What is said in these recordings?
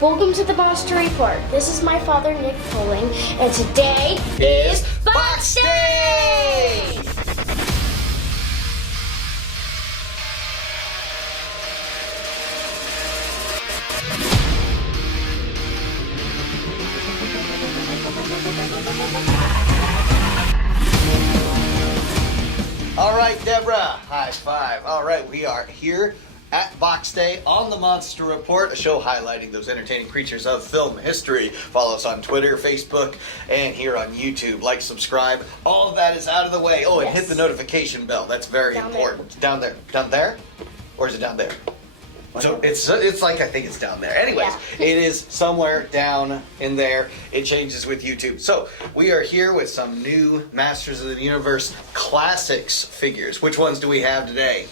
Welcome to the Monster Report. This is my father, Nick Poling, and today is Box Day! All right, Deborah, high five. All right, we are here at Box Day on the Monster Report, a show highlighting those entertaining creatures of film history. Follow us on Twitter, Facebook, and here on YouTube. Like, subscribe. All of that is out of the way. Oh, and hit the notification bell. That's very important. Down there. Down there? Or is it down there? So it's like, I think it's down there. Anyways, It is somewhere down in there. It changes with YouTube. So we are here with some new Masters of the Universe Classics figures. Which ones do we have today?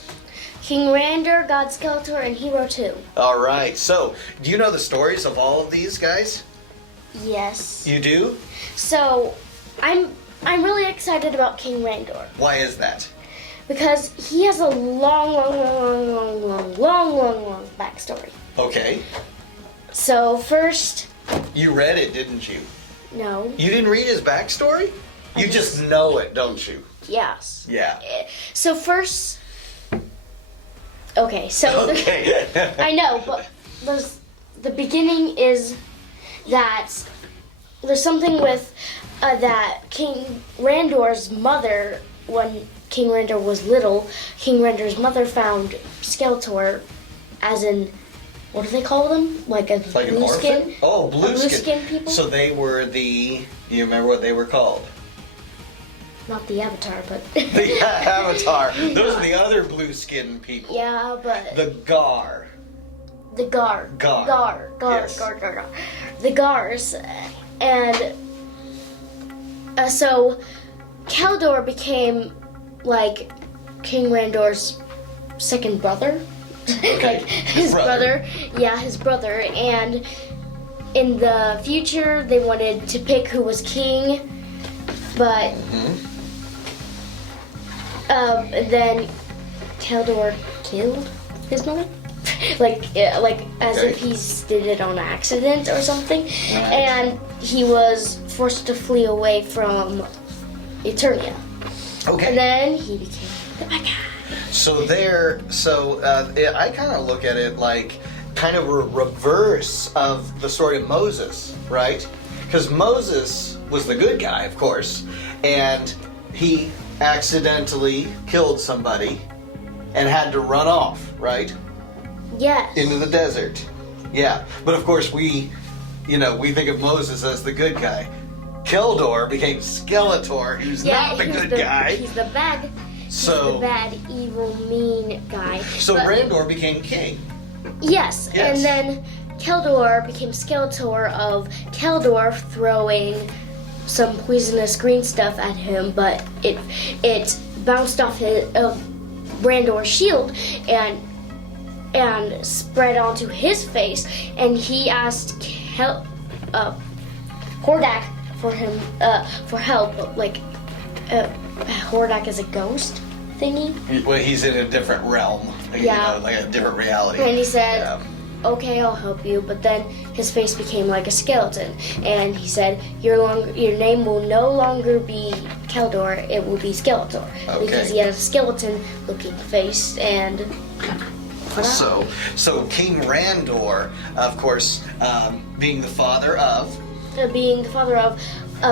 King Rander, God Skeletor, and Hero 2. All right. So do you know the stories of all of these guys? Yes. You do? So I'm really excited about King Randor. Why is that? Because he has a long backstory. Okay. So first... You read it, didn't you? No. You didn't read his backstory? You just know it, don't you? Yes. Yeah. So first... Okay, so... Okay. I know, but the beginning is that there's something with that King Randor's mother, when King Rander was little, King Rander's mother found Skeletor, as in, what do they call them? Like a blue skin? Oh, blue skin people? So they were the, you remember what they were called? Not the Avatar, but... The Avatar. Those are the other blue skin people. Yeah, but... The Gar. The Gar. Yes. Gar. The Gars. And so Skeletor became like King Randor's second brother. Okay. Like his brother. Yeah, his brother. And in the future, they wanted to pick who was king, but then Skeletor killed his mother. like as if he did it on accident or something. Right. And he was forced to flee away from Eternia. Okay. And then he became the bad guy. I kind of look at it like kind of a reverse of the story of Moses, right? Because Moses was the good guy, of course, and he accidentally killed somebody and had to run off, right? Yes. Into the desert. Yeah. But of course we think of Moses as the good guy. Keldor became Skeletor, who's not the good guy. He's the bad. He's the bad, evil, mean guy. So Randor became king. Yes. And then Keldor became Skeletor of Keldor throwing some poisonous green stuff at him, but it bounced off his Randor's shield and spread onto his face, and he asked Hordak for help. Like Hordak is a ghost thingy. Well, he's in a different realm. Like a different reality. And he said, "Okay, I'll help you." But then his face became like a skeleton, and he said, "Your name will no longer be Keldor; it will be Skeletor, because he has a skeleton-looking face." And so King Randor, of course, being the father of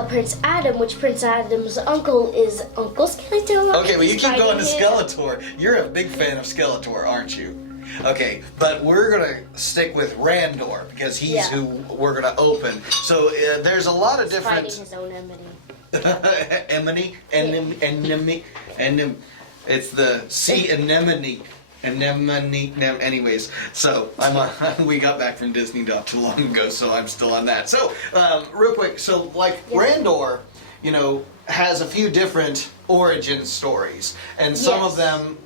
Prince Adam, which Prince Adam's uncle is Uncle Skeletor. Okay, well, you keep going to Skeletor. You're a big fan of Skeletor, aren't you? Okay, but we're going to stick with Randor because he's who we're going to open. So there's a lot of different... Fighting his own enmity. Enemy. It's the sea anemone. Anyways, so we got back from Disney not too long ago, so I'm still on that. So, real quick, so Randor, has a few different origin stories, and some of them,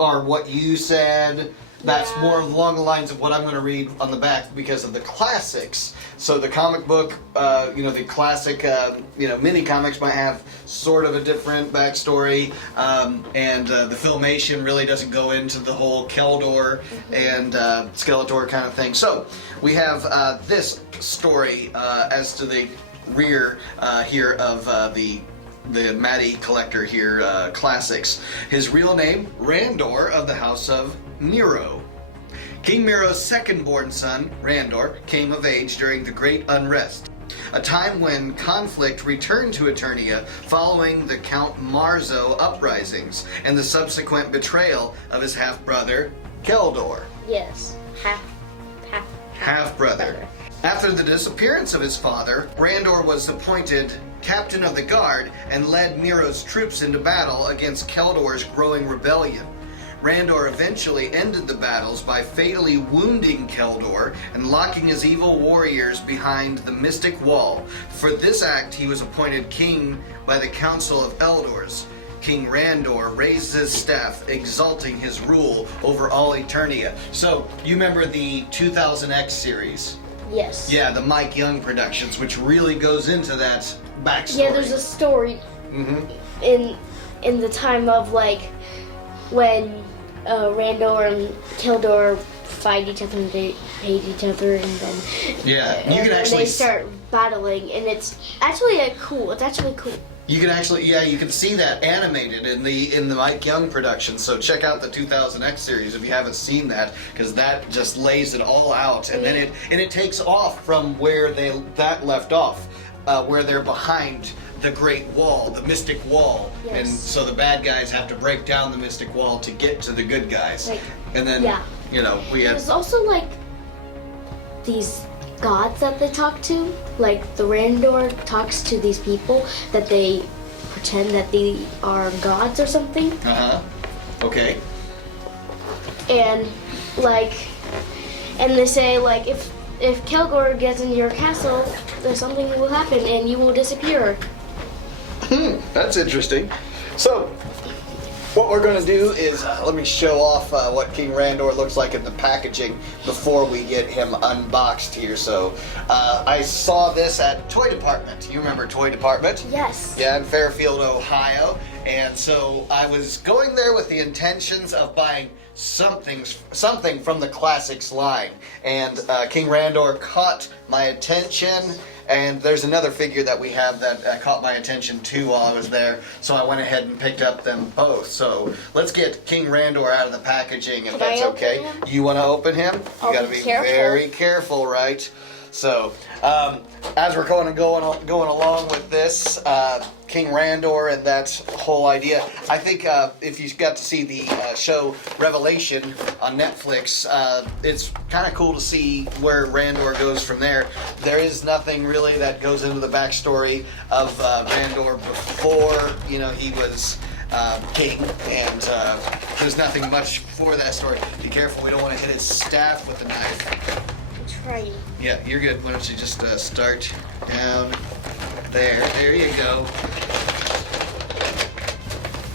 are what you said, That's Yeah. more along the lines of what I'm going to read on the back because of the classics. So the comic book, the classic, mini comics might have sort of a different backstory, and the filmation really doesn't go into the whole Keldor and Skeletor kind of thing. So we have this story as to the rear here of the Matty Collector here, classics. His real name, Randor of the House of Nero. King Nero's second-born son, Randor, came of age during the Great Unrest, a time when conflict returned to Eternia following the Count Marzo uprisings and the subsequent betrayal of his half-brother, Keldor. Yes. Half-brother. After the disappearance of his father, Randor was appointed captain of the guard and led Nero's troops into battle against Keldor's growing rebellion. Randor eventually ended the battles by fatally wounding Keldor and locking his evil warriors behind the Mystic Wall. For this act, he was appointed king by the Council of Eldors. King Randor raised his staff, exalting his rule over all Eternia. So, you remember the 2000X series? Yes. Yeah, the Mike Young Productions, which really goes into that backstory. Yeah, there's a story in the time of like when Randor and Keldor fight each other and they hate each other, and then you can actually they start battling, and it's actually cool. It's actually cool. You can actually, you can see that animated in the Mike Young production. So check out the 2000X series if you haven't seen that, because that just lays it all out, and then it takes off from where that left off, where they're behind the Great Wall, the Mystic Wall, and so the bad guys have to break down the Mystic Wall to get to the good guys, and then we had. There's also like these gods that they talk to, like the Randor talks to these people that they pretend that they are gods or something. Okay. And they say like if Keldor gets into your castle, there's something will happen and you will disappear. That's interesting. So, what we're going to do is, let me show off what King Randor looks like in the packaging before we get him unboxed here. So, I saw this at Toy Department. You remember Toy Department? Yes. Yeah, in Fairfield, Ohio. And so, I was going there with the intentions of buying something from the Classics line. And King Randor caught my attention. And there's another figure that we have that caught my attention too while I was there, so I went ahead and picked up them both. So let's get King Randor out of the packaging, if that's okay. You want to open him? You got to be very careful, right? So as we're going along with this, King Randor and that whole idea, I think if you got to see the show Revelation on Netflix, it's kind of cool to see where Randor goes from there. There is nothing really that goes into the backstory of Randor before, he was king, and there's nothing much for that story. Be careful, we don't want to hit his staff with the knife. Right. Yeah, you're good. Why don't you just start down there. There you go.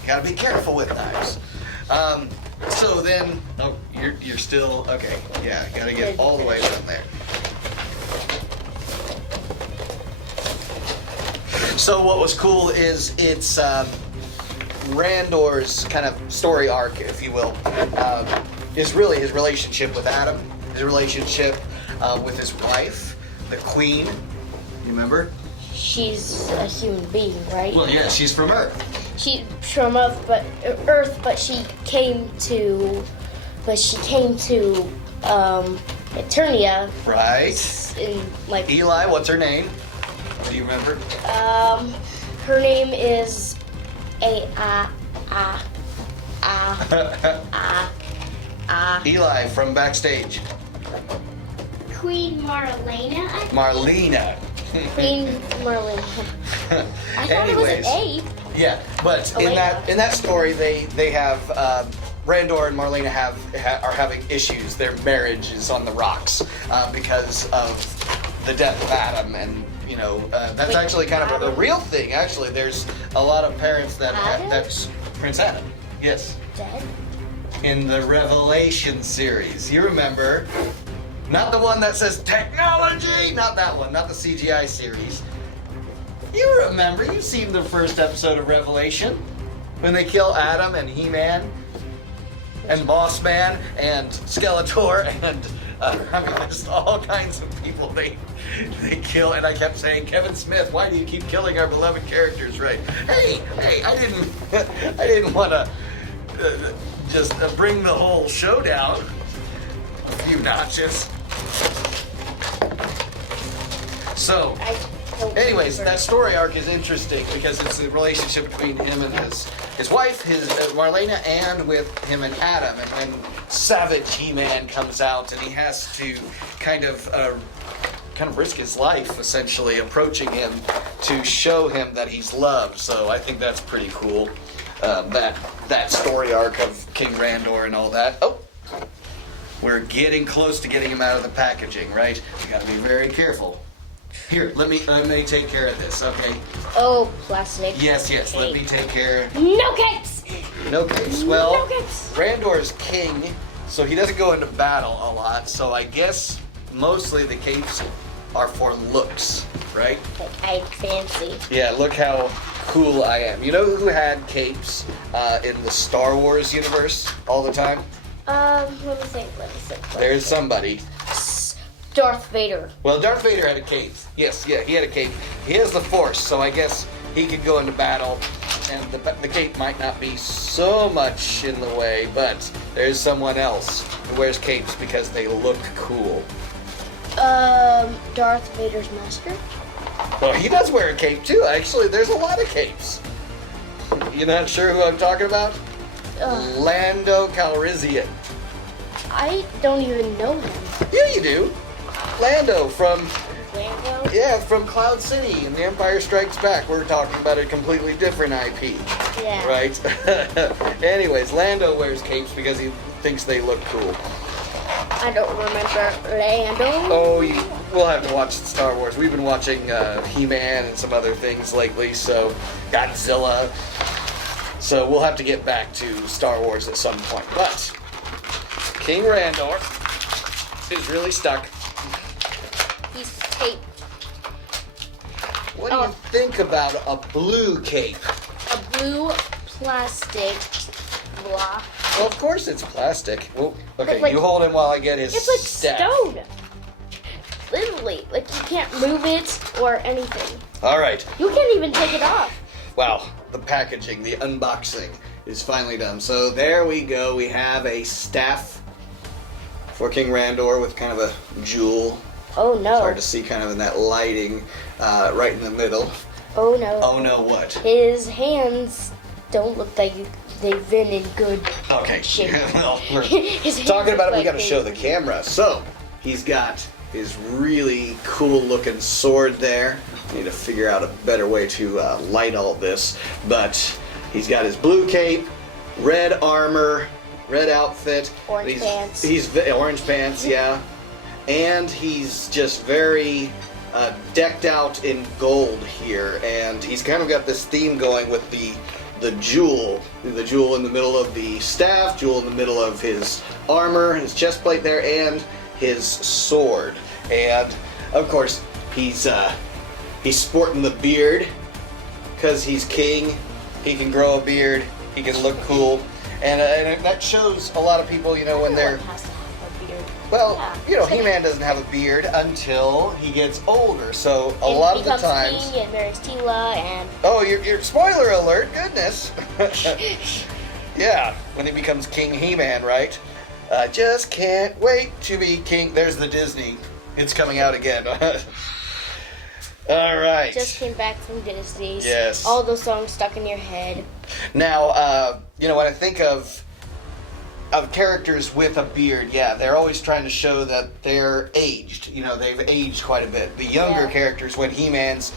Gotta be careful with knives. So then, you're still, okay. Yeah, gotta get all the way down there. So what was cool is it's Randor's kind of story arc, if you will, is really his relationship with Adam, his relationship with his wife, the Queen. You remember? She's a human being, right? Well, yeah, she's from Earth. She's from Earth, but she came to Eternia. Right. Eli, what's her name? Do you remember? Her name is Eli from backstage. Queen Marlena. Marlena. Queen Marlena. I thought it was an A. Yeah, but in that story, they have Randor and Marlena are having issues. Their marriage is on the rocks because of the death of Adam, and that's actually kind of a real thing. Actually, there's a lot of parents that that's Prince Adam. Yes. Dead. in the Revelation series. You remember? Not the one that says technology! Not that one, not the CGI series. You remember, you've seen the first episode of Revelation when they kill Adam and He-Man and Boss Man and Skeletor and I mean, there's all kinds of people they kill, and I kept saying, Kevin Smith, why do you keep killing our beloved characters? Right? Hey, I didn't want to just bring the whole show down a few notches. So, anyways, that story arc is interesting because it's the relationship between him and his wife, Marlena, and with him and Adam. And when Savage He-Man comes out, and he has to kind of risk his life, essentially, approaching him to show him that he's loved. So I think that's pretty cool. That story arc of King Randor and all that. Oh, we're getting close to getting him out of the packaging, right? We got to be very careful. Here, let me take care of this, okay? Oh, plastic. Yes, let me take care. No capes! No capes. Well, no capes. Randor's king, so he doesn't go into battle a lot, so I guess mostly the capes are for looks, right? Like, I'm fancy. Yeah, look how cool I am. You know who had capes in the Star Wars universe all the time? Let me think. There's somebody. Darth Vader. Well, Darth Vader had a cape. Yes, he had a cape. He has the Force, so I guess he could go into battle, and the cape might not be so much in the way, but there's someone else who wears capes because they look cool. Darth Vader's master? Well, he does wear a cape too. Actually, there's a lot of capes. You're not sure who I'm talking about? Lando Calrissian. I don't even know him. Yeah, you do. Lando from Lando? from Cloud City and The Empire Strikes Back. We're talking about a completely different IP. Yeah. Right? Anyways, Lando wears capes because he thinks they look cool. I don't remember Lando. Oh, we'll have to watch Star Wars. We've been watching He-Man and some other things lately, so Godzilla. So we'll have to get back to Star Wars at some point. But King Randor is really stuck. He's taped. What do you think about a blue cape? A blue plastic block. Well, of course it's plastic. Well, okay, It's like- you hold him while I get his It's like staff. stone. Literally, like you can't move it or anything. All right. You can't even take it off. Wow, the packaging, the unboxing is finally done. So there we go. We have a staff for King Randor with kind of a jewel. Oh no. It's hard to see kind of in that lighting right in the middle. Oh no. Oh no, what? His hands don't look like they've been in good Okay, shape. well, we're His hands talking about it, look we got to like show the camera. So, he's got his really cool looking sword there. Need to figure out a better way to light all this. But he's got his blue cape, red armor, red outfit. Orange pants. He's orange pants, yeah. And he's just very decked out in gold here. And he's kind of got this theme going with the jewel in the middle of the staff, jewel in the middle of his armor, his chest plate there, and his sword. And of course, he's sporting the beard because he's king. He can grow a beard. He can look cool, and that shows a lot of people, when they're. Everyone has to have a beard. Well, Yeah. He-Man doesn't have a beard until he gets older. So a And lot of the becomes times. king and marries Tila and. Oh, you're spoiler alert! Goodness. Yeah, when he becomes King He-Man, right? I just can't wait to be king. There's the Disney. It's coming out again. All right. Just came back from Disney's. Yes. All those songs stuck in your head. Now, when I think of characters with a beard, yeah, they're always trying to show that they're aged. They've aged quite a bit. The younger Yeah. characters, when He-Man's,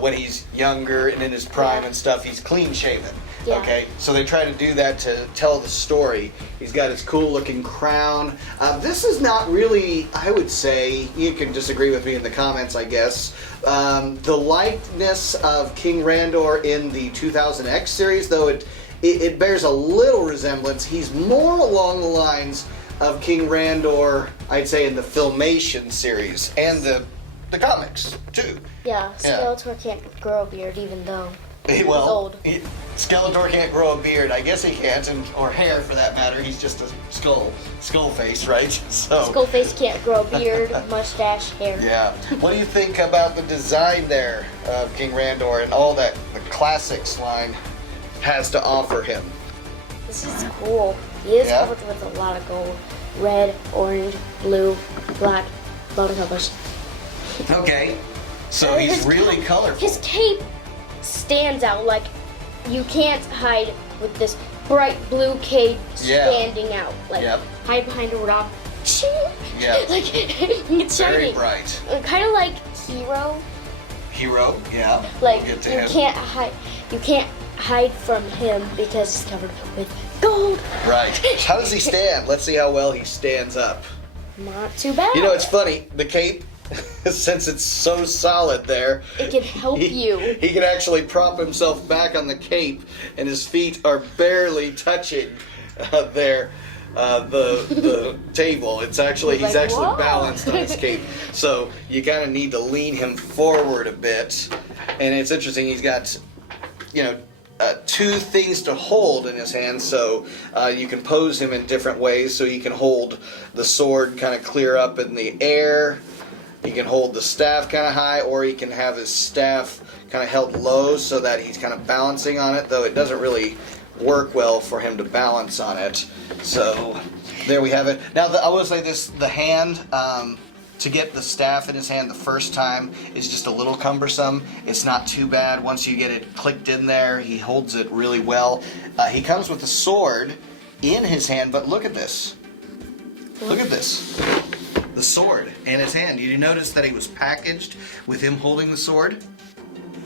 when he's younger and in his prime and stuff, he's clean shaven. Yeah. Okay, so they try to do that to tell the story. He's got his cool looking crown. This is not really, I would say, you can disagree with me in the comments, I guess. The likeness of King Randor in the 2000X series, though it it bears a little resemblance. He's more along the lines of King Randor, I'd say, in the Filmation series and the comics too. Yeah, Skeletor can't grow a beard even though he's old. Skeletor can't grow a beard. I guess he can't, or hair for that matter. He's just a skull face, right? So Skullface can't grow a beard, mustache, hair. yeah. What do you think about the design there of King Randor and all that the classics line has to offer him? This is cool. He is covered with a lot of gold. Red, orange, blue, black, a lot of colors. Okay. So he's really colorful. His cape stands out like you can't hide with this bright blue cape standing out. Like hide behind a rock. Yeah. Like it's very shining. bright. Kind of like Hero. Hero, yeah. Like we'll get to you him. can't hide. You can't hide from him because he's covered with gold. Right. How does he stand? Let's see how well he stands up. Not too bad. You know, it's funny. The cape, since it's so solid there, it can help you. He can actually prop himself back on the cape, and his feet are barely touching the table. It's actually he's actually balanced on his cape. So you kind of need to lean him forward a bit, and it's interesting. He's got, two things to hold in his hand, so you can pose him in different ways. So you can hold the sword kind of clear up in the air. You can hold the staff kind of high, or you can have his staff kind of held low so that he's kind of balancing on it, though it doesn't really work well for him to balance on it. So there we have it. Now, I will say this, the hand, to get the staff in his hand the first time is just a little cumbersome. It's not too bad. Once you get it clicked in there, he holds it really well. He comes with a sword in his hand, but look at this. Look at this. The sword in his hand. Did you notice that he was packaged with him holding the sword?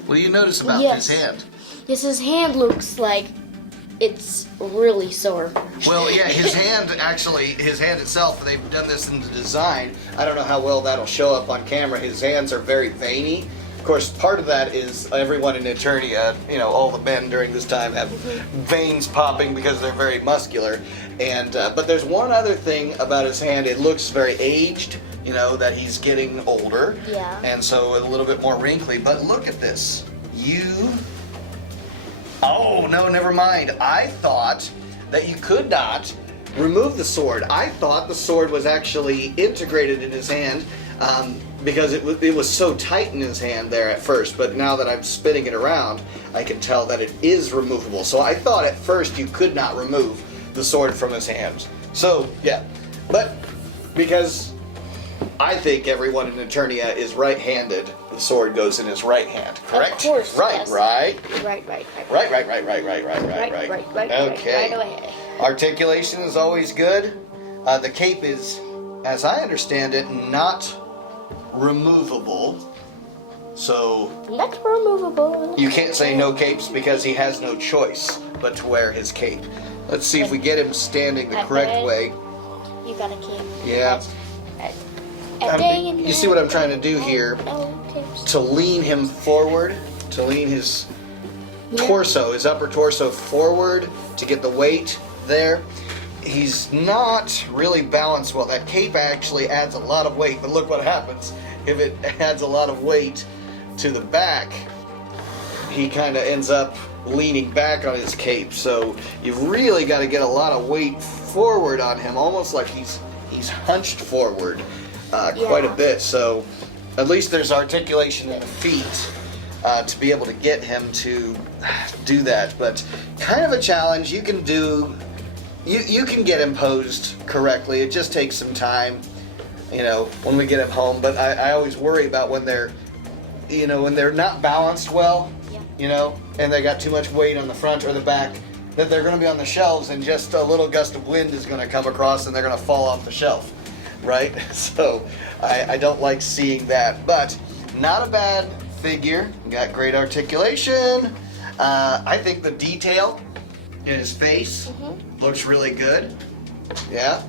What do you notice about his hand? Yes, his hand looks like it's really sore. Well, yeah, his hand itself, they've done this in the design. I don't know how well that'll show up on camera. His hands are very veiny. Of course, part of that is everyone in Eternia, all the men during this time have veins popping because they're very muscular. And but there's one other thing about his hand. It looks very aged, that he's getting older. Yeah. And so a little bit more wrinkly. But look at this. Oh, no, never mind. I thought that you could not remove the sword. I thought the sword was actually integrated in his hand because it was so tight in his hand there at first. But now that I'm spinning it around, I can tell that it is removable. So I thought at first you could not remove the sword from his hands. So, yeah. But because I think everyone in Eternia is right-handed, the sword goes in his right hand, correct? Of course. Right, yes. right. Right. Okay. Right away. Articulation is always good. The cape is, as I understand it, not removable. So Not removable. you can't say no capes because he has no choice but to wear his cape. Let's see if we get him standing the correct way. You got a cape. Yeah. You see what I'm trying to do here? To lean him forward, to lean his torso, his upper torso forward to get the weight there. He's not really balanced well. That cape actually adds a lot of weight, but look what happens. If it adds a lot of weight to the back, he kind of ends up leaning back on his cape. So you've really got to get a lot of weight forward on him, almost like he's hunched forward. Quite a bit, so at least there's articulation in the feet to be able to get him to do that. But kind of a challenge. You can get him posed correctly. It just takes some time, when we get him home. But I always worry about when they're not balanced well, and they got too much weight on the front or the back, that they're going to be on the shelves and just a little gust of wind is going to come across and they're going to fall off the shelf. Right? So I don't like seeing that, but not a bad figure. Got great articulation. I think the detail in his face looks really good. Yeah.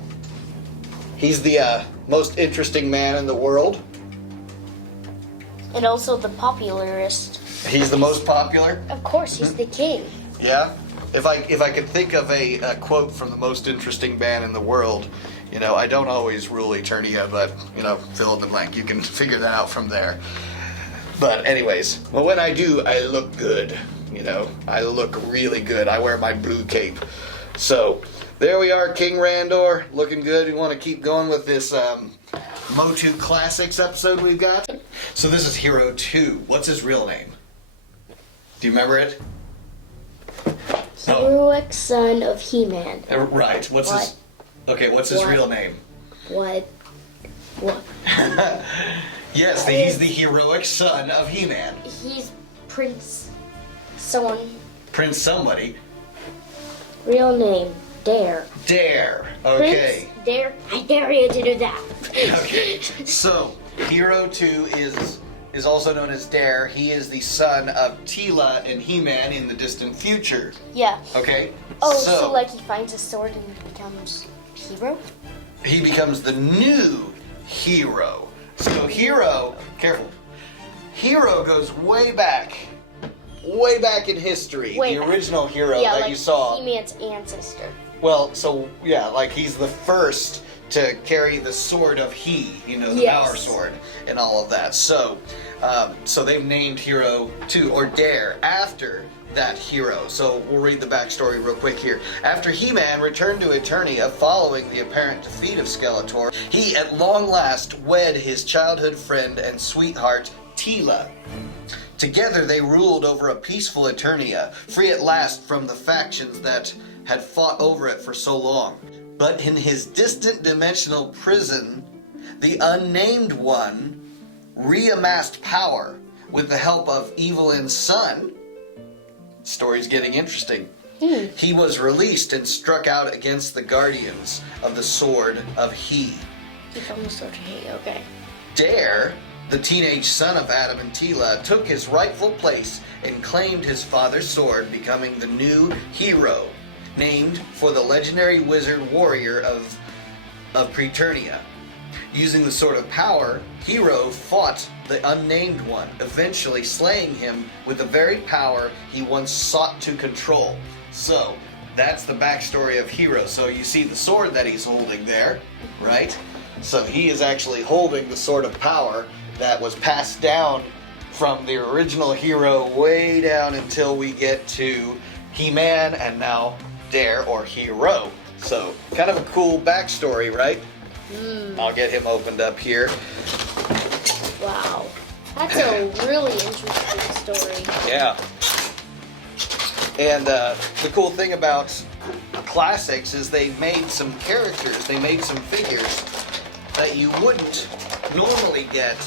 He's the most interesting man in the world. And also the popularist. He's the most popular? Of course, he's the king. Yeah. if I could think of a quote from the most interesting band in the world, you know, I don't always rule Eternia, but, you know, fill in the blank. You can figure that out from there. But anyways, well, when I do, I look good. You know, I look really good. I wear my blue cape. So, there we are, King Randor, looking good. We want to keep going with this MOTU Classics episode we've got. So this is Hero 2. What's his real name? Do you remember it? Heroic son of He-Man. Right. What's his real name? What? Yes, he's the heroic son of He-Man. He's Prince someone. Prince somebody. Real name, Dare. Dare. Okay. Prince Dare. I dare you to do that. Okay. So, Hero 2 is also known as Dare. He is the son of Teela and He-Man in the distant future. Yeah. Okay? Oh, so like he finds a sword and becomes hero? He becomes the new hero. So Hero, careful. Hero goes way back in history. The original hero that like you saw. He-Man's ancestor. Well, so yeah, like he's the first to carry the sword of He, you know, the power sword and all of that. So, so they've named Hero 2 or Dare after that hero. So we'll read the backstory real quick here. After He-Man returned to Eternia following the apparent defeat of Skeletor, he at long last wed his childhood friend and sweetheart, Teela. Together they ruled over a peaceful Eternia, free at last from the factions that had fought over it for so long. But in his distant dimensional prison, the Unnamed One reamassed power with the help of Evelyn's son. Story's getting interesting. He was released and struck out against the guardians of the Sword of He. Become the Sword of He, okay. Dare, the teenage son of Adam and Teela, took his rightful place and claimed his father's sword, becoming the new hero, named for the legendary wizard warrior of Preternia. Using the Sword of Power, Hero fought the Unnamed One, eventually slaying him with the very power he once sought to control. So, that's the backstory of Hero. So you see the sword that he's holding there, right? So he is actually holding the Sword of Power that was passed down from the original Hero way down until we get to He-Man and now Dare or Hero. So, kind of a cool backstory, right? I'll get him opened up here. Wow. That's a really interesting story. Yeah. And the cool thing about classics is they made some characters, they made some figures that you wouldn't normally get,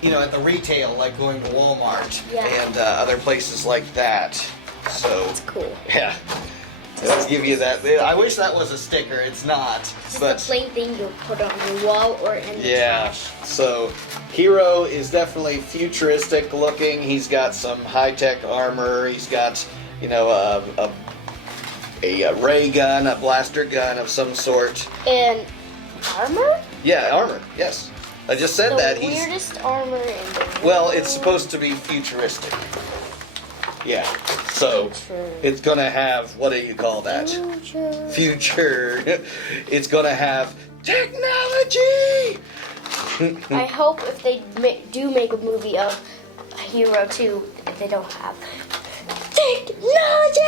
you know, at the retail, like going to Walmart and other places like that. So, that's cool. Yeah. Let's give you that. I wish that was a sticker. It's not. It's but just a plain thing you'll put on your wall or in the trash. So Hero is definitely futuristic looking. He's got some high-tech armor. He's got, you know, a ray gun, a blaster gun of some sort. And armor? Yeah, armor. Yes. I just said that. The weirdest armor in the world. Well, it's supposed to be futuristic. Yeah, so it's gonna have, what do you call that? Future. It's gonna have technology! I hope if they do make a movie of Hero 2, if they don't have technology!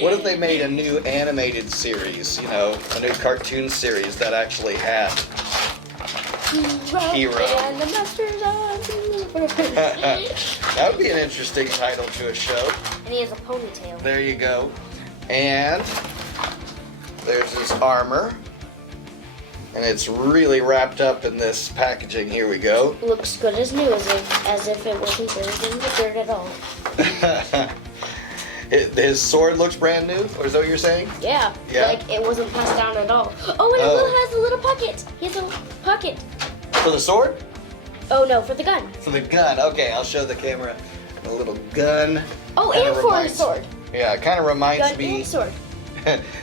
What if they made a new animated series, you know, a new cartoon series that actually had Hero. And the Masters of That would be an interesting title to a show. And he has a ponytail. There you go. And there's his armor. And it's really wrapped up in this packaging. Here we go. Looks good as new, as if it wasn't buried in the dirt at all. His sword looks brand new, or is that what you're saying? Yeah. Like it wasn't passed down at all. Oh, and it has a little pocket. He has a pocket. For the sword? Oh no, for the gun. For the gun. Okay, I'll show the camera a little gun. Oh, and for a sword. Yeah, it kind of reminds Gun me. and sword.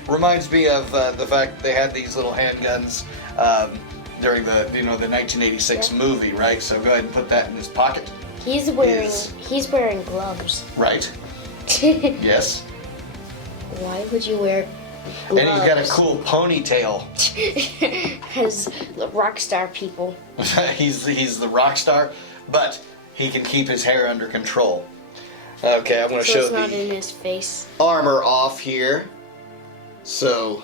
Reminds me of the fact they had these little handguns during the the 1986 movie, right? So go ahead and put that in his pocket. He's wearing gloves. Right. Yes. Why would you wear gloves? And he's got a cool ponytail. As the rock star people. he's the rock star, but he can keep his hair under control. Okay, I'm going to So show it's not the in his face. armor off here. So,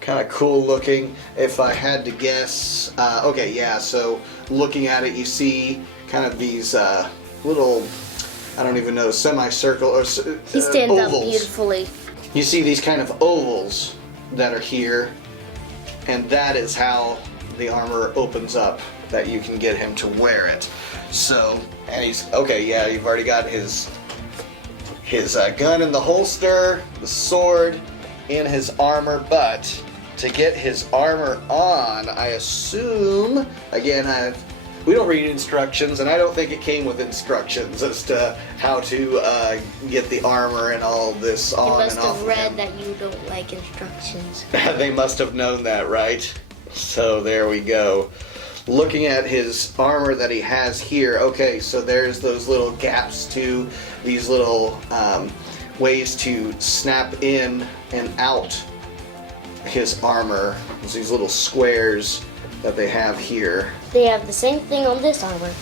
kind of cool looking. If I had to guess, okay, yeah. So looking at it, you see kind of these little, I don't even know, semicircle or He stands ovals. up beautifully. You see these kind of ovals that are here, and that is how the armor opens up, that you can get him to wear it. So, and he's, okay, yeah, you've already got his gun in the holster, the sword in his armor, but to get his armor on, I assume, again, we don't read instructions, and I don't think it came with instructions as to how to get the armor and all this You on must and off have of read him. that you don't like instructions. They must have known that, right? So there we go. Looking at his armor that he has here, okay, so there's those little gaps to these little ways to snap in and out his armor. There's these little squares that they have here. They have the same thing on this armor.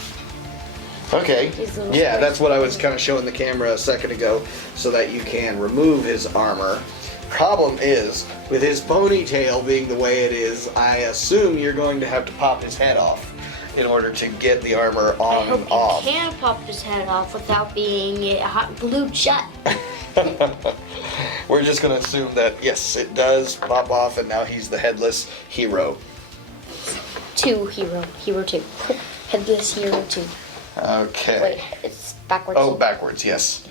Okay, These little yeah, squares. that's what I was kind of showing the camera a second ago, so that you can remove his armor. Problem is, with his ponytail being the way it is, I assume you're going to have to pop his head off in order to get the armor I on hope and you off. can pop his head off without being hot glued shut. We're just going to assume that, yes, it does pop off, and now he's the headless hero. Hero 2. Headless Hero 2. Okay. Wait, it's backwards. Oh, backwards, yes.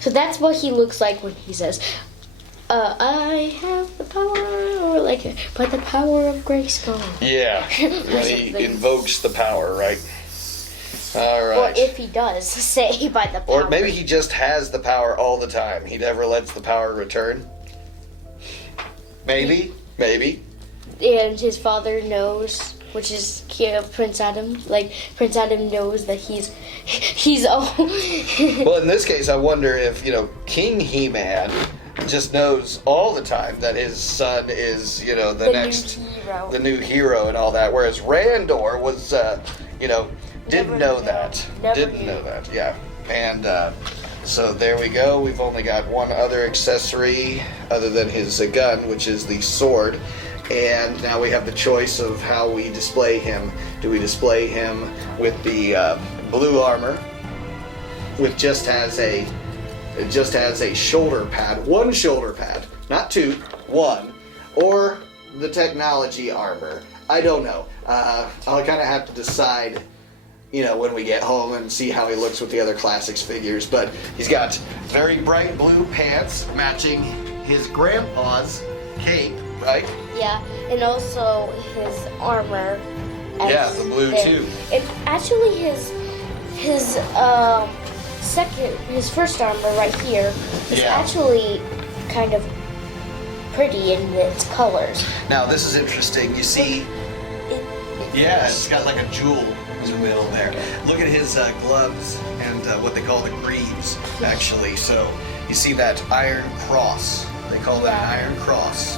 So that's what he looks like when he says, I have the power, or like, by the power of Grayskull. Yeah, when he something. invokes the power, right? All right. Or if he does say by the power. Or maybe he just has the power all the time. He never lets the power return. Maybe. And his father knows, which is Prince Adam. Like, Prince Adam knows that he's Well, in this case, I wonder if, King He-Man just knows all the time that his son is, the new hero and all that. Whereas Randor was, didn't Never know knew. that. Never Didn't knew. know that, yeah. And so there we go. We've only got one other accessory other than his gun, which is the sword. And now we have the choice of how we display him. Do we display him with the blue armor, which just has a shoulder pad, one shoulder pad, not two, one, or the technology armor? I don't know. I'll kind of have to decide, when we get home and see how he looks with the other classics figures. But he's got very bright blue pants matching his grandpa's cape, right? Yeah, and also his armor. Yeah, the blue too. And actually his first armor right here is Yeah. actually kind of pretty in its colors. Now this is interesting. You see, yeah, it's got like a jewel in the middle there. Look at his gloves and what they call the greaves, actually. So you see that iron cross. They call that an iron cross.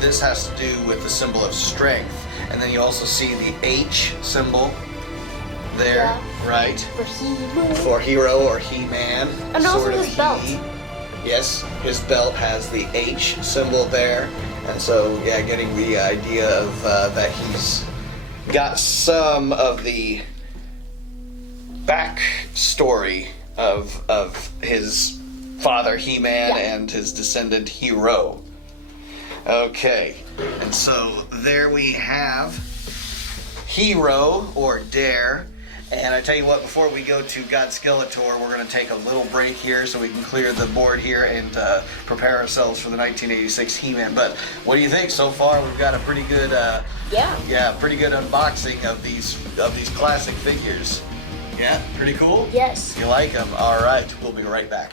This has to do with the symbol of strength. And then you also see the H symbol there, right? For hero or He-Man. And also sort of his belt. he. Yes, his belt has the H symbol there. And so, yeah, getting the idea of that he's got some of the backstory of his father He-Man and his descendant Hero. Okay, and so there we have Hero or Dare. And I tell you what, before we go to God Skeletor, we're going to take a little break here so we can clear the board here and prepare ourselves for the 1986 He-Man. But what do you think so far? We've got a pretty good, pretty good unboxing of these classic figures. Yeah, pretty cool. Yes. You like them? All right, we'll be right back.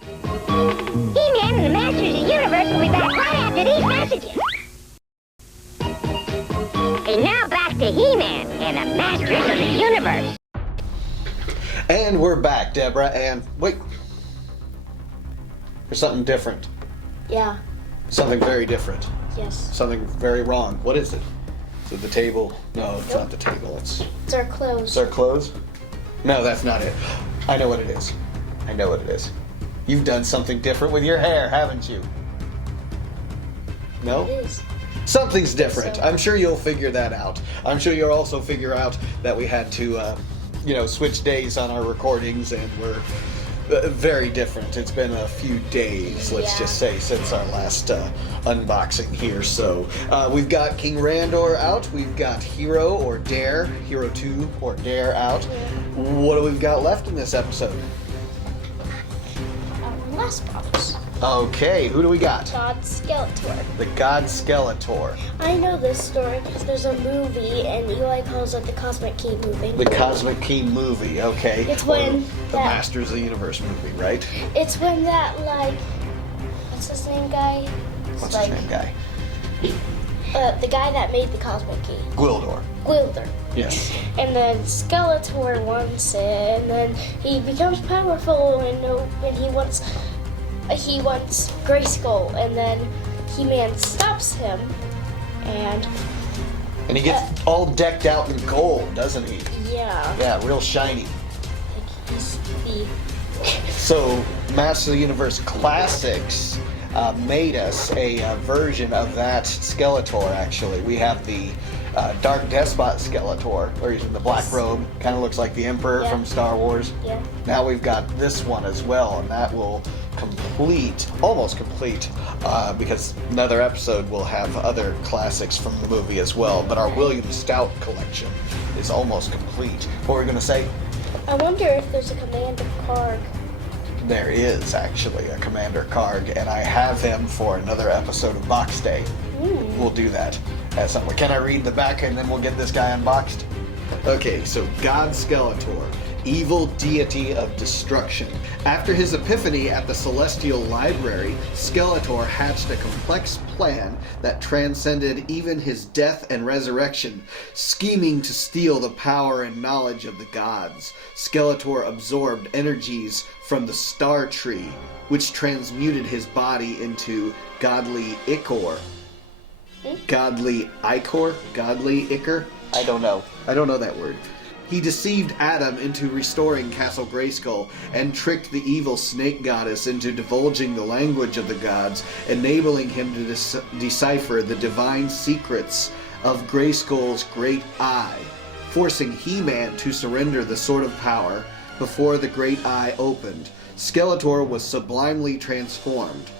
He-Man and the Masters of the Universe will be back right after these messages. And now back to He-Man and the Masters of the Universe. And we're back, Deborah. And wait, Or something different? Yeah. Something very different. Yes. Something very wrong. What is it? Is it the table? No, it's Nope. not the table. It's our clothes. It's our clothes? No, that's not it. I know what it is. I know what it is. You've done something different with your hair, haven't you? No? It is. Something's different. So- I'm sure you'll figure that out. I'm sure you'll also figure out that we had to, switch days on our recordings, and we're very different. It's been a few days, let's Yeah. just say, since our last unboxing here. So we've got King Randor out. We've got Hero or Dare, Hero 2 or Dare out. What do we've got left in this episode? Last box. Okay, who do we got? God Skeletor. The God Skeletor. I know this story because there's a movie, and Eli calls it the Cosmic Key movie. The Cosmic Key movie, okay. It's when Or the that- Masters of the Universe movie, right? It's when that, like, what's his name, guy? It's What's like, his name, guy? the guy that made the Cosmic Key. Gwildor. Gwildor. Yes. And then Skeletor wants it, and then he becomes powerful, and he wants Grayskull, and then He-Man stops him, and And he gets all decked out in gold, doesn't he? yeah, Yeah, real shiny. like he's the So, Masters of the Universe Classics made us a version of that Skeletor, actually. We have the Dark Despot Skeletor, where he's in the black robe, kind of looks like the Emperor Yeah. from Star Wars. yeah. Now we've got this one as well, and that will almost complete, because another episode will have other classics from the movie as well. But our William Stout collection is almost complete. What were we going to say? I wonder if there's a Commander Karg. There is actually a Commander Karg, and I have him for another episode of Box Day. We'll do that at some point. Can I read the back and then we'll get this guy unboxed? Okay, so God Skeletor, evil deity of destruction. After his epiphany at the Celestial Library, Skeletor hatched a complex plan that transcended even his death and resurrection, scheming to steal the power and knowledge of the gods. Skeletor absorbed energies from the Star Tree, which transmuted his body into godly ichor. Godly ichor? Godly ichor? I don't know. I don't know that word. He deceived Adam into restoring Castle Grayskull and tricked the evil snake goddess into divulging the language of the gods, enabling him to decipher the divine secrets of Grayskull's great eye, forcing He-Man to surrender the Sword of Power before the great eye opened. Skeletor was sublimely transformed.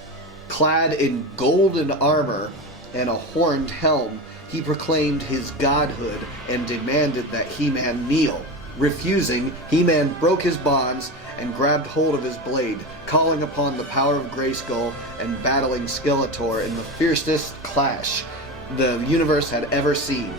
Clad in golden armor and a horned helm, he proclaimed his godhood and demanded that He-Man kneel. Refusing, He-Man broke his bonds and grabbed hold of his blade, calling upon the power of Grayskull and battling Skeletor in the fiercest clash the universe had ever seen.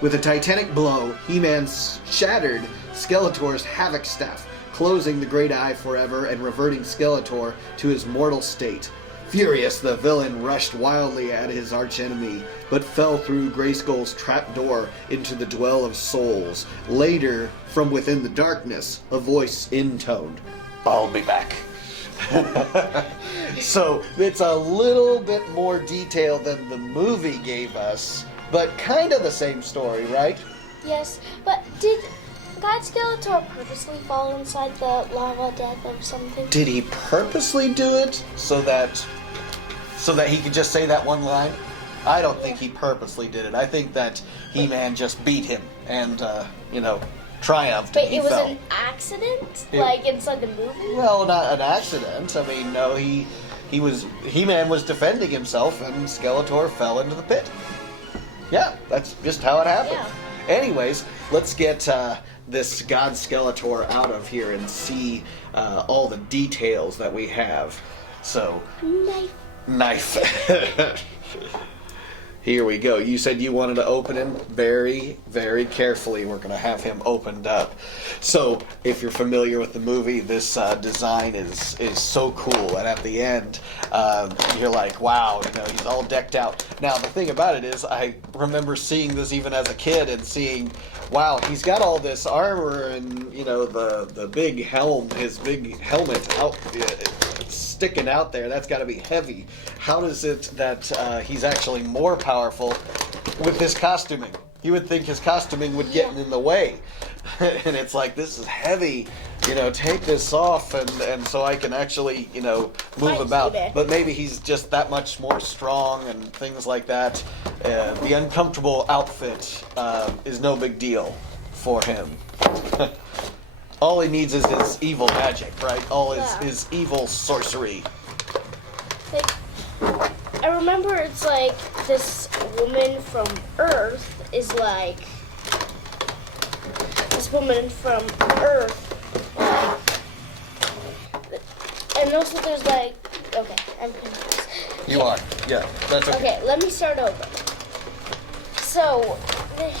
With a titanic blow, He-Man shattered Skeletor's Havoc Staff, closing the Great Eye forever and reverting Skeletor to his mortal state. Furious, the villain rushed wildly at his archenemy, but fell through Grayskull's trapdoor into the Dwell of Souls. Later, from within the darkness, a voice intoned, "I'll be back." So, it's a little bit more detail than the movie gave us, but kind of the same story, right? Yes, but did God Skeletor purposely fall inside the lava death or something? Did he purposely do it so that he could just say that one line? I don't think he purposely did it. I think that He-Man just beat him and, triumphed. But and he it was fell. an accident? It- Like inside the movie? Well, not an accident. I mean, no, He-Man was defending himself and Skeletor fell into the pit. Yeah, that's just how it happened. Yeah. Anyways, let's get this God Skeletor out of here and see all the details that we have. So, knife. Here we go. You said you wanted to open him very, very carefully. We're going to have him opened up. So, if you're familiar with the movie, this design is so cool. And at the end, you're like, wow, he's all decked out. Now, the thing about it is, I remember seeing this even as a kid and seeing, wow, he's got all this armor and, the big helm, his big helmet out. sticking out there. That's got to be heavy. How is it that he's actually more powerful with his costuming? You would think his costuming would get in the way. And it's like, this is heavy, take this off and so I can actually, move about. But maybe he's just that much more strong and things like that. The uncomfortable outfit is no big deal for him. All he needs is his evil magic, right? All his evil sorcery. Like, I remember it's like this woman from Earth is like, this woman from Earth, and also there's like, okay, I'm confused. You are, yeah, that's okay. Okay, let me start over. So,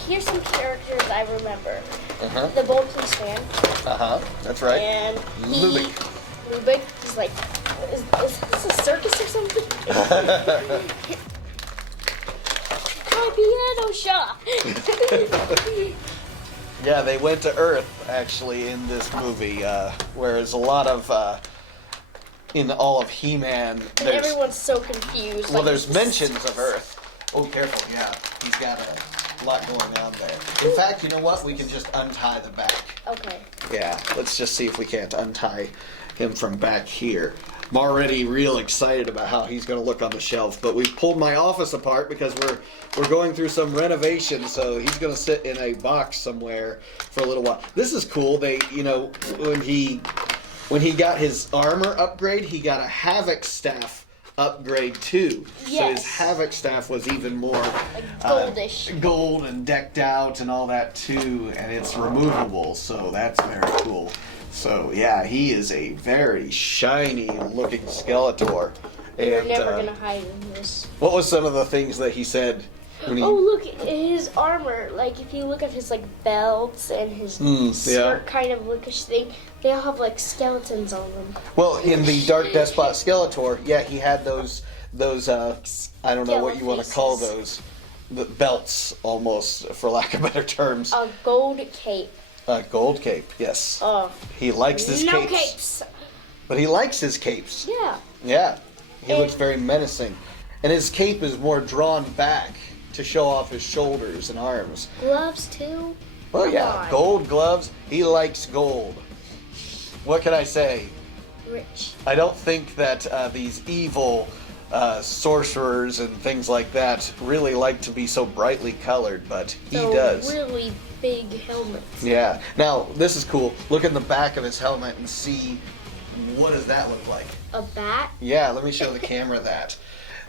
here's some characters I remember. The bold policeman. That's right. And Lubick, he's like, is this a circus or something? My piano shop. Yeah, they went to Earth, actually, in this movie, whereas a lot of, in all of He-Man, and everyone's so confused. Well, there's mentions of Earth. Oh, careful, yeah. He's got a lot going on there. In fact, you know what? We can just untie the back. Okay. Yeah, let's just see if we can't untie him from back here. I'm already real excited about how he's going to look on the shelf, but we've pulled my office apart because we're going through some renovation, so he's going to sit in a box somewhere for a little while. This is cool. They, when he got his armor upgrade, he got a Havoc Staff upgrade too. Yes. So his Havoc Staff was even more like goldish. Gold and decked out and all that too, and it's removable, so that's very cool. So yeah, he is a very shiny looking Skeletor. You're never gonna hide in this. What was some of the things that he said? Oh, look, his armor. Like, if you look at his, like, belts and his skirt kind of lookish thing, they all have, like, skeletons on them. Well, in the Dark Despot Skeletor, yeah, he had those I don't know what you want to call those, the belts, almost, for lack of better terms. A gold cape. A gold cape, yes. He likes his capes. But he likes his capes. Yeah. Yeah. He looks very menacing. And his cape is more drawn back to show off his shoulders and arms. Gloves, too? Well, yeah, gold gloves. He likes gold. What can I say? Rich. I don't think that these evil sorcerers and things like that really like to be so brightly colored, but he does. Really big helmets. Yeah. Now, this is cool. Look in the back of his helmet and see, what does that look like? A bat? Yeah, let me show the camera that.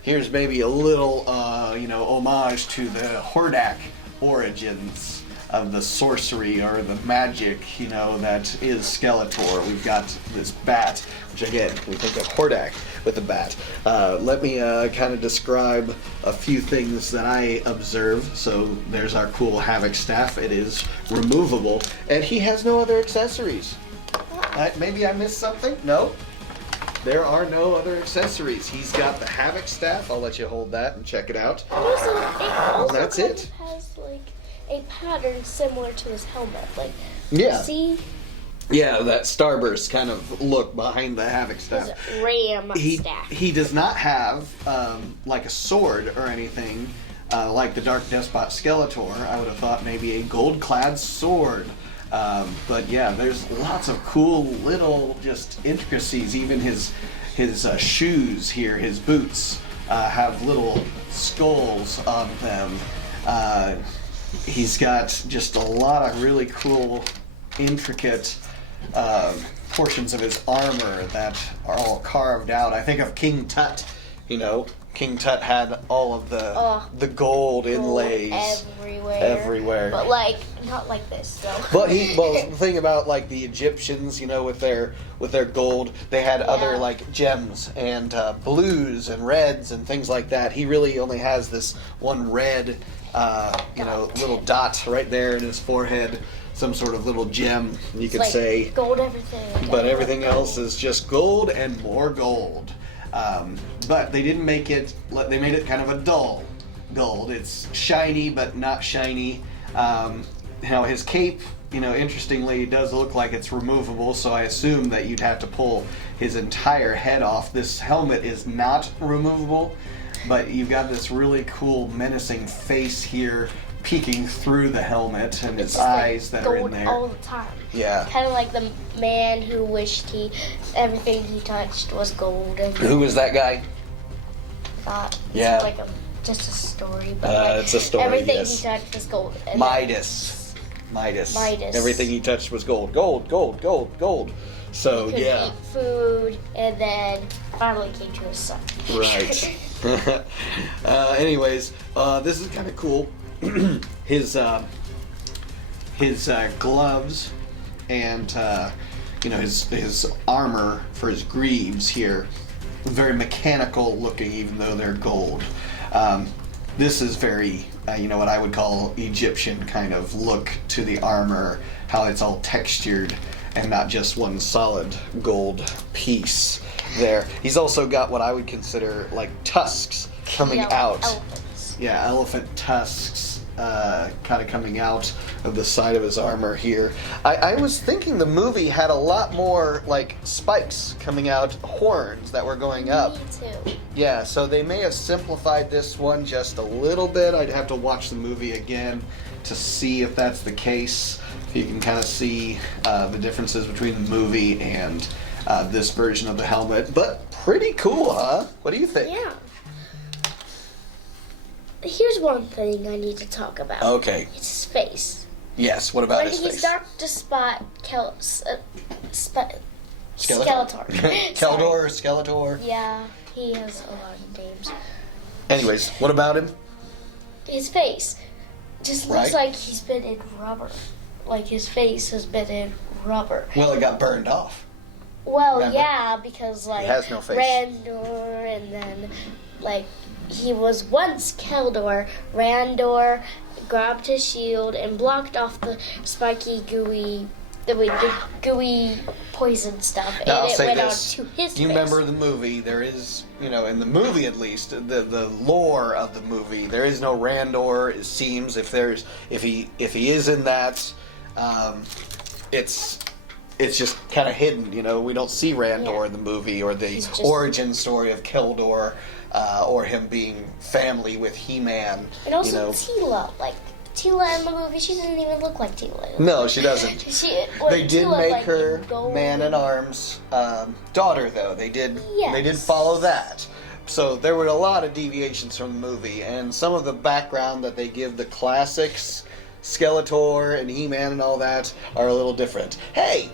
Here's maybe a little, homage to the Hordak origins of the sorcery or the magic, that is Skeletor. We've got this bat, which again, we think of Hordak with the bat. Let me kind of describe a few things that I observe. So there's our cool Havoc Staff. It is removable, and he has no other accessories. Maybe I missed something? No. There are no other accessories. He's got the Havoc Staff. I'll let you hold that and check it out. That's it. Has like a pattern similar to his helmet. Like, yeah. See? Yeah, that starburst kind of look behind the Havoc Staff. His ram staff. He does not have like a sword or anything like the Dark Despot Skeletor. I would have thought maybe a gold-clad sword. But yeah, there's lots of cool little just intricacies. Even his shoes here, his boots, have little skulls on them. He's got just a lot of really cool, intricate portions of his armor that are all carved out. I think of King Tut, King Tut had all of the gold inlays everywhere. But like not like this though. But the thing about like the Egyptians, with their gold, they had other like gems and blues and reds and things like that. He really only has this one red little dot right there in his forehead. Some sort of little gem, you could say. Gold everything. But everything else is just gold and more gold. But they didn't make it, they made it kind of a dull gold. It's shiny, but not shiny. His cape interestingly, it does look like it's removable, so I assume that you'd have to pull his entire head off. This helmet is not removable, but you've got this really cool, menacing face here peeking through the helmet, and his eyes that are in there. All the time. Yeah. Kind of like the man who wished everything he touched was gold. And Who was that guy? thought Yeah. it's like just a story. But It's a story, everything yes. he touched was gold. And Midas. Everything he touched was gold. Gold. So, he could yeah. eat food, and then finally came to his son. Right. Anyways, this is kind of cool. his gloves and his armor for his greaves here, very mechanical looking, even though they're gold. This is very what I would call Egyptian kind of look to the armor, how it's all textured and not just one solid gold piece there. He's also got what I would consider like tusks coming out. Elephants. Yeah, elephant tusks kind of coming out of the side of his armor here. I was thinking the movie had a lot more like spikes coming out, horns that were going up. Me too. Yeah, so they may have simplified this one just a little bit. I'd have to watch the movie again to see if that's the case. If you can kind of see the differences between the movie and this version of the helmet. But pretty cool, huh? What do you think? Yeah. Here's one thing I need to talk about. Okay. It's his face. Yes, what about When his he's face? dark to spot Skeletor? Skeletor. Keldor, Skeletor. Yeah, he has a lot of names. Anyways, what about him? His face just looks Right. like he's been in rubber. Like his face has been in rubber. Well, it got burned off. Well, Remember? yeah, because like has no face. Randor, and then like he was once Keldor. Randor grabbed his shield and blocked off the spiky, gooey poison stuff, Now, and I'll it say went this. on to his You face. remember the movie, there is, in the movie at least, the lore of the movie, there is no Randor, it seems. If he is in that, it's just kind of hidden, we don't see Randor in the movie, or the He's just- origin story of Keldor, or him being family with He-Man. And also Tila, like Tila in the movie, she doesn't even look like Tila. No, she doesn't. They did Tila, make like, her in gold. Man-at-Arms daughter, though. They did Yes. follow that. So there were a lot of deviations from the movie, and some of the background that they give the classics, Skeletor and He-Man and all that, are a little different. Hey,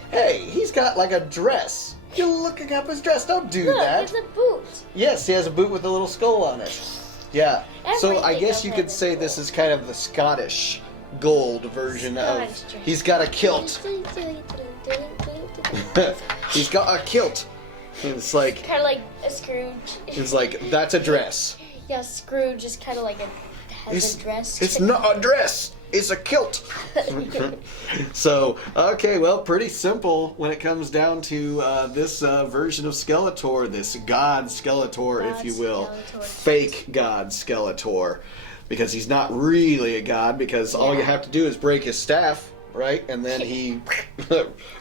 he's got like a dress. You're looking up his dress. Don't do Look, that. it's a boot. Yes, he has a boot with a little skull on it. Yeah. So I Everything guess of you him could is say gold. this is kind of the Scottish gold version of. Scottish dress. He's got a kilt. He's got a kilt. It's like Kind of like a Scrooge. it's like that's a dress. Yeah, Scrooge is kind of like has a dress. It's not a dress. It's a kilt. So, okay, well, pretty simple when it comes down to this version of Skeletor, this God Skeletor, if you will. Skeletor. Fake God Skeletor. Because he's not really a god, because all you have to do is break his staff, right? And then he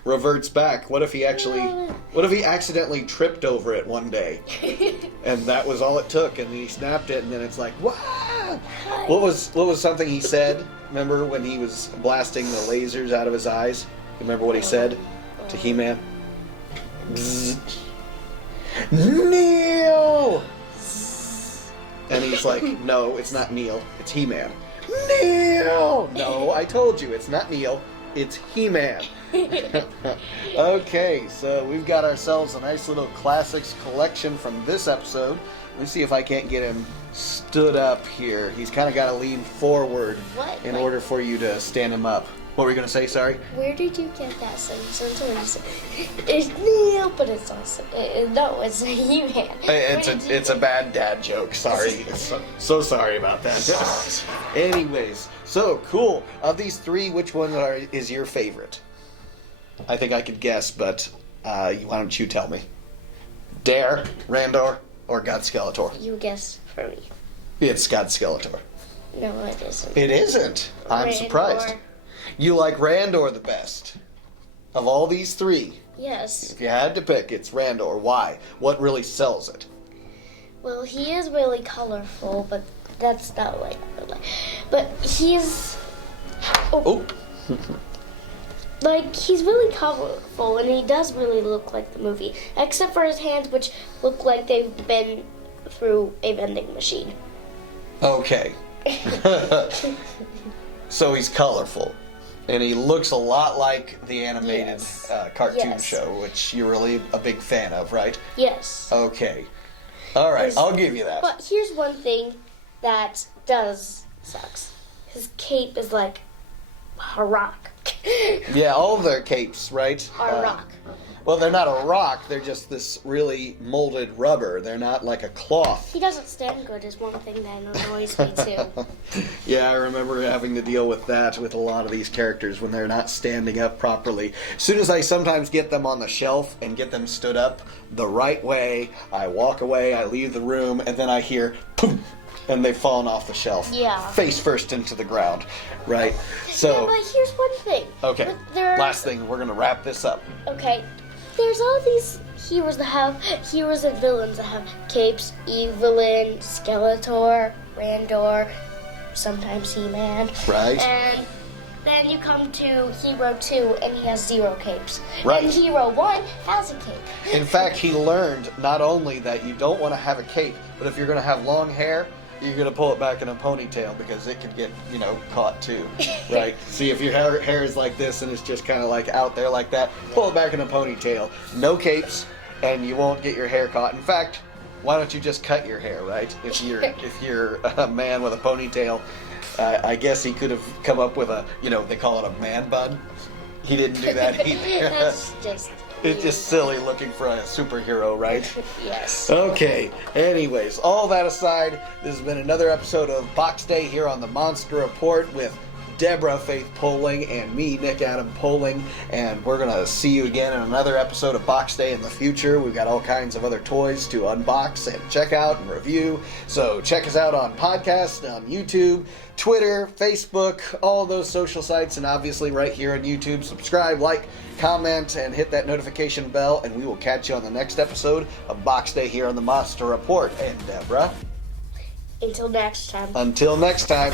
reverts back. What if he accidentally tripped over it one day? And that was all it took, and he snapped it, and then it's like, what? What was something he said? Remember when he was blasting the lasers out of his eyes? You remember what he said to He-Man? Bzz. Neil! And he's like, no, it's not Neil, it's He-Man. Neil! No, I told you, it's not Neil, it's He-Man. Okay, so we've got ourselves a nice little classics collection from this episode. Let me see if I can't get him stood up here. He's kind of got to lean forward in order for you to stand him up. What were you going to say, sorry? Where did you get that sentence? When you said, it's Neil, but it's also no, it's a He-Man. It's a bad dad joke. Sorry, so sorry about that. Anyways, so cool. Of these three, which one is your favorite? I think I could guess, but why don't you tell me? Dare, Randor, or God Skeletor? You guess for me. It's God Skeletor. No, it isn't. It isn't. I'm Randor. surprised. You like Randor the best of all these three. Yes. If you had to pick, it's Randor. Why? What really sells it? Well, he is really colorful, but that's not like. But he's. Oh. Like, he's really colorful, and he does really look like the movie, except for his hands, which look like they've been through a vending machine. Okay. So he's colorful, and he looks a lot like the animated cartoon show, which you're really a big fan of, right? Yes. Okay. All right, I'll give you that. But here's one thing that sucks. His cape is like a rock. Yeah, all of their capes, right? Are a rock. Well, they're not a rock. They're just this really molded rubber. They're not like a cloth. He doesn't stand good is one thing that annoys me too. Yeah, I remember having to deal with that with a lot of these characters when they're not standing up properly. As soon as I sometimes get them on the shelf and get them stood up the right way, I walk away, I leave the room, and then I hear poof, and they've fallen off the shelf. Yeah. Face first into the ground, right? So. Yeah, but here's one thing. Okay. Last thing, we're gonna wrap this up. Okay. There's all these heroes and villains that have capes. Evelyn, Skeletor, Randor, sometimes He-Man. Right. And then you come to Hero 2 and he has 0 capes. Right. And Hero 1 has a cape. In fact, he learned not only that you don't want to have a cape, but if you're gonna have long hair, you're going to pull it back in a ponytail because it could get, caught too, right? See, if your hair is like this and it's just kind of like out there like that, pull it back in a ponytail. No capes, and you won't get your hair caught. In fact, why don't you just cut your hair, right? If you're a man with a ponytail, I guess he could have come up with a, they call it a man bun. He didn't do that either. That's just... It's just silly looking for a superhero, right? Yes. Okay. Anyways, all that aside, this has been another episode of Box Day here on the Monster Report with Deborah Faith Poling and me, Nick Adam Poling, and we're going to see you again in another episode of Box Day in the future. We've got all kinds of other toys to unbox and check out and review, so check us out on podcast, on YouTube, Twitter, Facebook, all those social sites, and obviously right here on YouTube. Subscribe, like, comment, and hit that notification bell, and we will catch you on the next episode of Box Day here on the Monster Report. And Deborah? Until next time. Until next time.